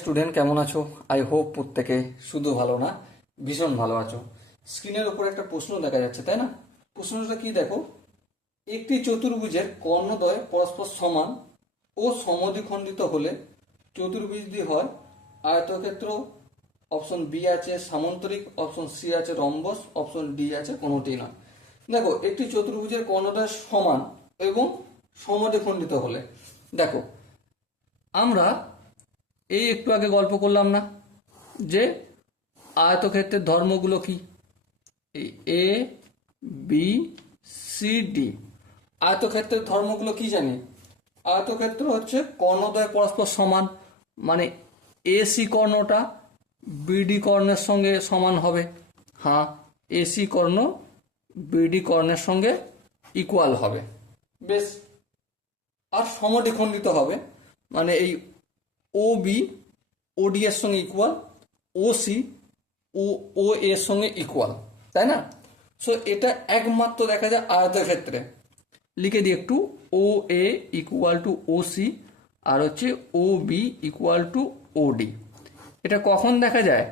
Student কেমন আছো? I hope প্রত্যেকে শুধু ভালো না, ভীষণ ভালো আছো। স্ক্রিনের উপর একটা প্রশ্ন দেখা যাচ্ছে, তাই না? প্রশ্নটা কি দেখো, একটি চতুর্ভুজের কর্ণদ্বয় পরস্পর সমান ও সমদ্বিখণ্ডিত হলে চতুর্ভুজটি হয় আয়তক্ষেত্র, অপশন বি আছে সামান্তরিক, অপশন সি আছে রম্বস, অপশন ডি আছে কোনোটি নয়। দেখো, একটি চতুর্ভুজের কর্ণদ্বয় সমান এবং সমদ্বিখণ্ডিত হলে, দেখো আমরা এই একটু আগে গল্প করলাম না যে আয়তক্ষেত্রের ধর্মগুলো কি? এই এ বি সি ডি। আয়তক্ষেত্রের ধর্মগুলো কি জানি? আয়তক্ষেত্র হচ্ছে কর্ণদ্বয় পরস্পর সমান, মানে এসি কর্ণটা বিডি কর্ণের সঙ্গে সমান হবে। হ্যাঁ, এসি কর্ণ বিডি কর্ণের সঙ্গে ইকুয়াল হবে। বেশ। আর সমদ্বিখণ্ডিত হবে, মানে এই ও বি ওডি এর সঙ্গে ইকুয়াল, ও সি ও এর সঙ্গে ইকুয়াল, তাই না? সো এটা একমাত্র দেখা যায় আয়তক্ষেত্রে। লিখে দিই একটু, O A equal to O C আর হচ্ছে O B equal to O D. এটা কখন দেখা যায়?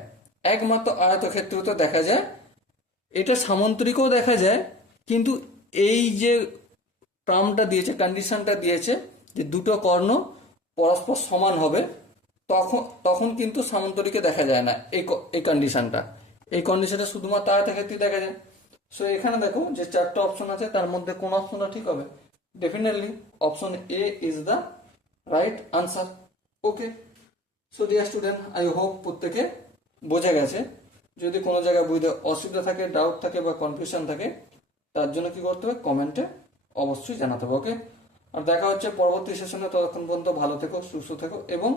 একমাত্র আয়তক্ষেত্রতে দেখা যায়। এটা সামান্তরিকও দেখা যায়, কিন্তু এই যে টার্মটা দিয়েছে, কন্ডিশনটা দিয়েছে যে দুটো কর্ণ পরস্পর সমান হবে, তখন তখন কিন্তু সামান্তরিকে দেখা যায় না এই কন্ডিশনটা। এই কন্ডিশনটা শুধুমাত্র আয়তক্ষেত্রে দেখা যায়। সো এখানে দেখো যে চারটা অপশন আছে, তার মধ্যে কোন অপশনটা ঠিক হবে? Definitely option A is the right answer. Okay, so dear student, I hope প্রত্যেকে বোঝা গেছে। যদি কোনো জায়গায় বুঝতে অসুবিধা থাকে, ডাউট থাকে বা কনফিউশন থাকে, তার জন্য কি করতে হবে? কমেন্টে অবশ্যই জানাতে হবে। ওকে, আর দেখা হচ্ছে পরবর্তী সেশনে। ততক্ষণ পর্যন্ত ভালো থেকো, সুস্থ থেকো এবং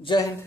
জয় হিন্দ।